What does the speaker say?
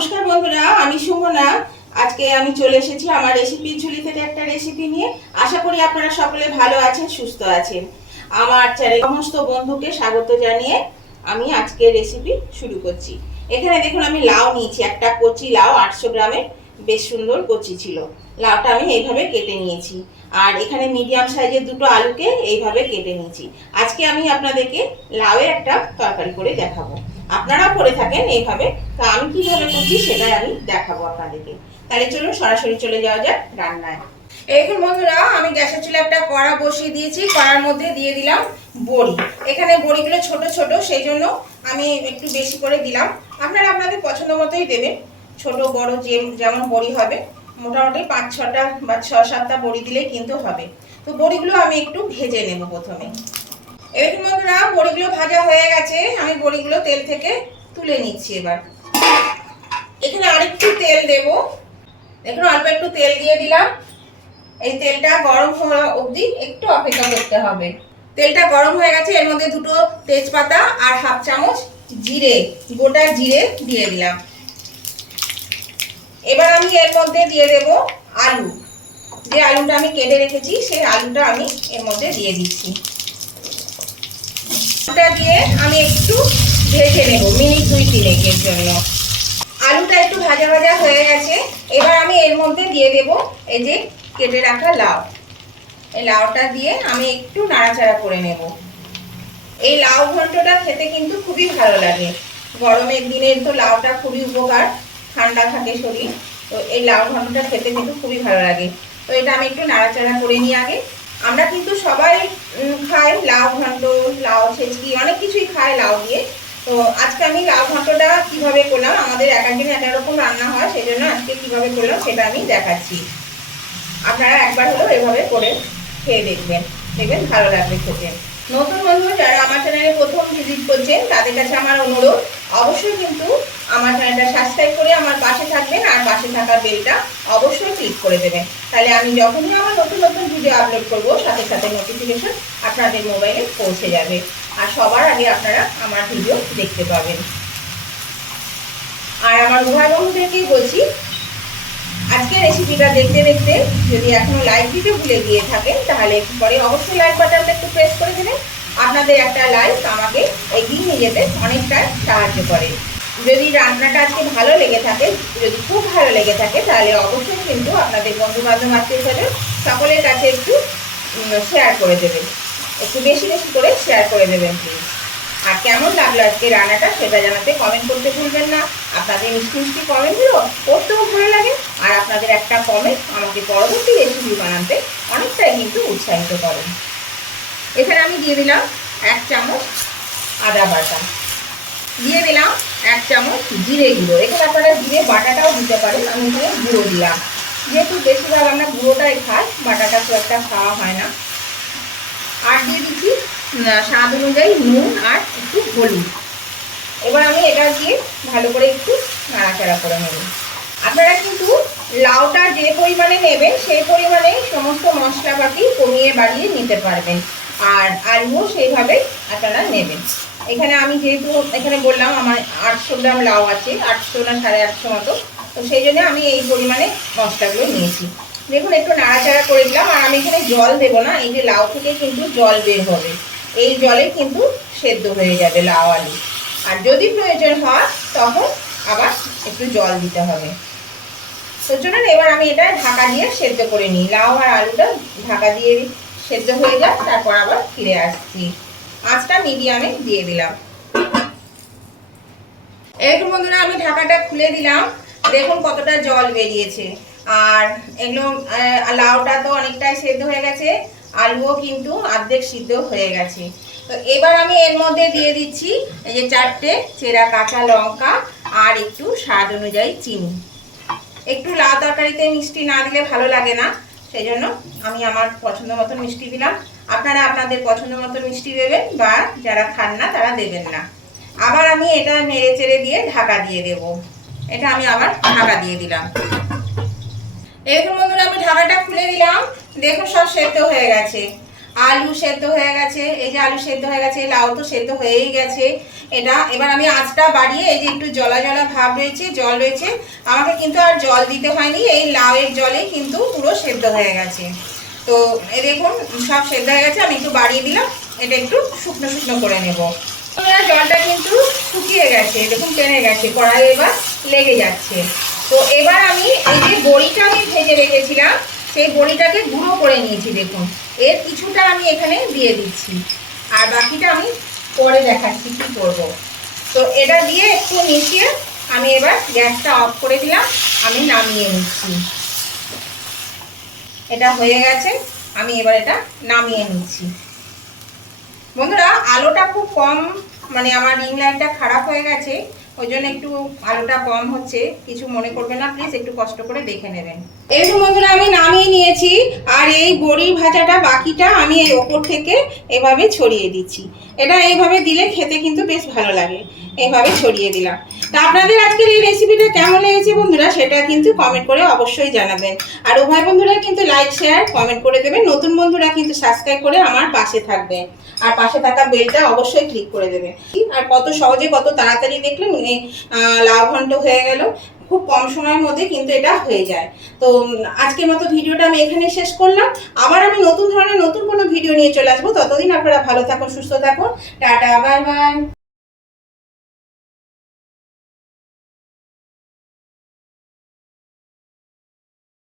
নমস্কার বন্ধুরা, আমি সুমনা। আজকে আমি চলে এসেছি আমার রেসিপি ঝুলি থেকে একটা রেসিপি নিয়ে। আশা করি আপনারা সকলে ভালো আছেন, সুস্থ আছেন। আমার চ্যানেল সমস্ত বন্ধুকে স্বাগত জানিয়ে আমি আজকে রেসিপি শুরু করছি। এখানে দেখুন আমি লাউ নিয়েছি, একটা কচি লাউ 800 গ্রামের, বেশ সুন্দর কচি ছিল। লাউটা আমি এইভাবে কেটে নিয়েছি। আর এখানে মিডিয়াম সাইজের দুটো আলুকে এইভাবে কেটে নিয়েছি। আজকে আমি আপনাদেরকে লাউয়ের একটা তরকারি করে দেখাবো। আপনারা করে থাকেন এইভাবে, তা আমি কিভাবে করছি সেটাই আমি দেখাবো আপনাদেরকে। তাহলে চলুন সরাসরি চলে যাওয়া যাক রান্নায়। এখন বন্ধুরা আমি গ্যাসের চুলে একটা কড়া বসিয়ে দিয়েছি। কড়ার মধ্যে দিয়ে দিলাম বড়ি। এখানে বড়িগুলো ছোট ছোট, সেই জন্য আমি একটু বেশি করে দিলাম। আপনারা আপনাদের পছন্দ মতোই দেবেন, ছোট বড় যেমন বড়ি হবে। মোটামুটি 5-6টা বা 6-7টা বড়ি দিলেই কিন্তু হবে। তো বড়িগুলো আমি একটু ভেজে নেব প্রথমে। এরকম বন্ধুরা বড়িগুলো ভাজা হয়ে গেছে, আমি বড়িগুলো তেল থেকে তুলে নিচ্ছি। এবার এখানে আরেকটু তেল দেব। দেখুন অল্প একটু তেল দিয়ে দিলাম। এই তেলটা গরম হওয়া অবধি একটু অপেক্ষা করতে হবে। তেলটা গরম হয়ে গেছে, এর মধ্যে দুটো তেজপাতা আর 1/2 চামচ জিরে, গোটা জিরে দিয়ে দিলাম। এবার আমি এর মধ্যে দিয়ে দেব আলু। যে আলুটা আমি কেটে রেখেছি সেই আলুটা আমি এর মধ্যে দিয়ে দিচ্ছি। আলুটা দিয়ে আমি একটু ভেজে নেব মিনিট 2-3 জন্য। আলুটা একটু ভাজা ভাজা হয়ে গেছে। এবার আমি এর মধ্যে দিয়ে দেব এই যে কেটে রাখা লাউ। এই লাউটা দিয়ে আমি একটু নাড়াচাড়া করে নেব। এই লাউ ঘন্টটা খেতে কিন্তু খুবই ভালো লাগে। গরমের দিনের তো লাউটা খুবই উপকার, ঠান্ডা থাকে শরীর। তো এই লাউ ঘন্টটা খেতে কিন্তু খুবই ভালো লাগে। তো এটা আমি একটু নাড়াচাড়া করে নিই আগে। আমরা কিন্তু সবাই খাই লাউ ঘন্ট, লাউ ছেচকি, অনেক কিছুই খাই লাউ দিয়ে। তো আজকে আমি লাউ ঘন্টটা কিভাবে করলাম, আমাদের এক একদিনে এক এক রকম রান্না হয়, সেই জন্য আজকে কিভাবে করলাম সেটা আমি দেখাচ্ছি। আপনারা একবার হলেও এভাবে করে খেয়ে দেখবেন, দেখবেন ভালো লাগবে খেতে। নতুন বন্ধু যারা আমার চ্যানেলে প্রথম ভিজিট করছেন তাদের কাছে আমার অনুরোধ, অবশ্যই কিন্তু আমার চ্যানেলটা সাবস্ক্রাইব করে আমার পাশে থাকবেন আর পাশে থাকা বেলটা অবশ্যই ক্লিক করে দেবেন। তাহলে আমি যখনই আমার নতুন নতুন ভিডিও আপলোড করব সাথে সাথে নোটিফিকেশন আপনাদের মোবাইলে পৌঁছে যাবে আর সবার আগে আপনারা আমার ভিডিও দেখতে পাবেন। আর আমার উভয় বন্ধুদেরকেই বলছি, আজকে রেসিপিটা দেখতে দেখতে যদি এখনো লাইক দিতে ভুলে গিয়ে থাকেন তাহলে একটু পরে অবশ্যই লাইক বাটনটা একটু প্রেস করে দেবেন। আপনাদের একটা লাইক আমাকে এগিয়ে নিয়ে যেতে অনেকটা সাহায্য করে। যদি রান্নাটা আজকে ভালো লেগে থাকে, যদি খুব ভালো লেগে থাকে, তাহলে অবশ্যই কিন্তু আপনাদের বন্ধু বান্ধব আত্মীয়স্বজন সকলের কাছে একটু শেয়ার করে দেবেন, একটু বেশি বেশি করে শেয়ার করে দেবেন প্লিজ। আর কেমন লাগলো আজকে রান্নাটা সেটা জানাতে কমেন্ট করতে ভুলবেন না। আপনাদের মিষ্টি মিষ্টি কমেন্টগুলো করতেও ভালো লাগে, আর আপনাদের একটা কমেন্ট আমাকে পরবর্তী রেসিপি বানাতে অনেকটাই কিন্তু উৎসাহিত করেন। এখানে আমি দিয়ে দিলাম 1 চামচ আদা বাটা, দিয়ে দিলাম 1 চামচ জিরে গুঁড়ো। এখানে আপনারা জিরে বাটাটাও দিতে পারেন, আমি এখানে গুঁড়ো দিলাম। যেহেতু বেশিরভাগ আমরা গুঁড়োটাই খাই, বাটাটা খুব একটা খাওয়া হয় না। আর দিয়ে দিচ্ছি স্বাদ অনুযায়ী নুন আর একটু হলুদ। এবার আমি এটা দিয়ে ভালো করে একটু নাড়াচাড়া করে নেব। আপনারা কিন্তু লাউটা যে পরিমাণে নেবেন সেই পরিমাণে সমস্ত মশলাপাতি কমিয়ে বাড়িয়ে নিতে পারবেন, আর আলুও সেইভাবে আপনারা নেবেন। এখানে আমি যেহেতু এখানে বললাম আমার 800 গ্রাম লাউ আছে, 800 না 850 মতো, তো সেই জন্য আমি এই পরিমাণে মশলাগুলো নিয়েছি। দেখুন একটু নাড়াচাড়া করে দিলাম। আর আমি এখানে জল দেব না, এই যে লাউ থেকে কিন্তু জল বের হবে, এই জলে কিন্তু সেদ্ধ হয়ে যাবে লাউ আলু। আর যদি প্রয়োজন হয় তখন আবার একটু জল দিতে হবে। তো চলুন এবার আমি এটা ঢাকা দিয়ে সেদ্ধ করে নিই। লাউ আর আলুটা ঢাকা দিয়ে সেদ্ধ হয়ে যায়, তারপর আবার ফিরে আসছি। আঁচটা মিডিয়ামে দিয়ে দিলাম। একটু বন্ধুরা আমি ঢাকাটা খুলে দিলাম, দেখুন কতটা জল বেরিয়েছে। আর এগুলো লাউটা তো অনেকটাই সেদ্ধ হয়ে গেছে, আলুও কিন্তু অর্ধেক সিদ্ধ হয়ে গেছে। তো এবার আমি এর মধ্যে দিয়ে দিচ্ছি এই যে 4টে চেরা কাঁচা লঙ্কা আর একটু স্বাদ অনুযায়ী চিনি। একটু লাউ তরকারিতে মিষ্টি না দিলে ভালো লাগে না, সেই জন্য আমি আমার পছন্দ মতো মিষ্টি দিলাম। আপনারা আপনাদের পছন্দ মতো মিষ্টি দেবেন, বা যারা খান না তারা দেবেন না। আবার আমি এটা নেড়ে চেড়ে দিয়ে ঢাকা দিয়ে দেব। এটা আমি আবার ঢাকা দিয়ে দিলাম। এরকম বন্ধুরা আমি ঢাকাটা খুলে দিলাম, দেখুন সব সেদ্ধ হয়ে গেছে। আলু সেদ্ধ হয়ে গেছে, এই যে আলু সেদ্ধ হয়ে গেছে, লাউ তো সেদ্ধ হয়েই গেছে। এটা এবার আমি আঁচটা বাড়িয়ে, এই যে একটু জলা জলা ভাব রয়েছে, জল রয়েছে, আমাকে কিন্তু আর জল দিতে হয়নি, এই লাউয়ের জলেই কিন্তু পুরো সেদ্ধ হয়ে গেছে। তো এই দেখুন সব সেদ্ধ হয়ে গেছে, আমি একটু বাড়িয়ে দিলাম, এটা একটু শুকনো শুকনো করে নেব। জলটা কিন্তু শুকিয়ে গেছে, দেখুন টেনে গেছে, কড়াই এবার লেগে যাচ্ছে। তো এবার আমি এই যে বড়িটা আমি ভেজে রেখেছিলাম, সেই বড়িটাকে গুঁড়ো করে নিয়েছি, দেখুন এর কিছুটা আমি এখানে দিয়ে দিচ্ছি, আর বাকিটা আমি পরে দেখাচ্ছি কি করব। তো এটা দিয়ে একটু মিশিয়ে আমি এবার গ্যাসটা অফ করে দিলাম, আমি নামিয়ে নিচ্ছি। এটা হয়ে গেছে, আমি এবার এটা নামিয়ে নিচ্ছি। বন্ধুরা আলোটা খুব কম, মানে আমার রিং লাইটটা খারাপ হয়ে গেছে, ওই জন্য একটু আলোটা কম হচ্ছে, কিছু মনে করবে না প্লিজ, একটু কষ্ট করে দেখে নেবেন। এরকম বন্ধুরা আমি নামিয়ে নিয়েছি, আর এই বড়ির ভাজাটা বাকিটা আমি এই ওপর থেকে এভাবে ছড়িয়ে দিচ্ছি। এটা এইভাবে দিলে খেতে কিন্তু বেশ ভালো লাগে, এইভাবে ছড়িয়ে দিলাম। তা আপনাদের আজকের এই রেসিপিটা কেমন লেগেছে বন্ধুরা, সেটা কিন্তু কমেন্ট করে অবশ্যই জানাবেন। আর উভয় বন্ধুরা কিন্তু লাইক শেয়ার কমেন্ট করে দেবেন, নতুন বন্ধুরা কিন্তু সাবস্ক্রাইব করে আমার পাশে থাকবেন, আর পাশে থাকা বেলটা অবশ্যই ক্লিক করে দেবেন। আর কত সহজে কত তাড়াতাড়ি দেখলেন লাউ ঘন্ট হয়ে গেল, খুব কম সময়ের মধ্যে কিন্তু এটা হয়ে যায়। তো আজকের মতো ভিডিওটা আমি এখানে শেষ করলাম, আবার আমি নতুন ধরনের নতুন কোনো ভিডিও নিয়ে চলে আসবো। ততদিন আপনারা ভালো থাকুন, সুস্থ থাকুন, টাটা, বাই বাই।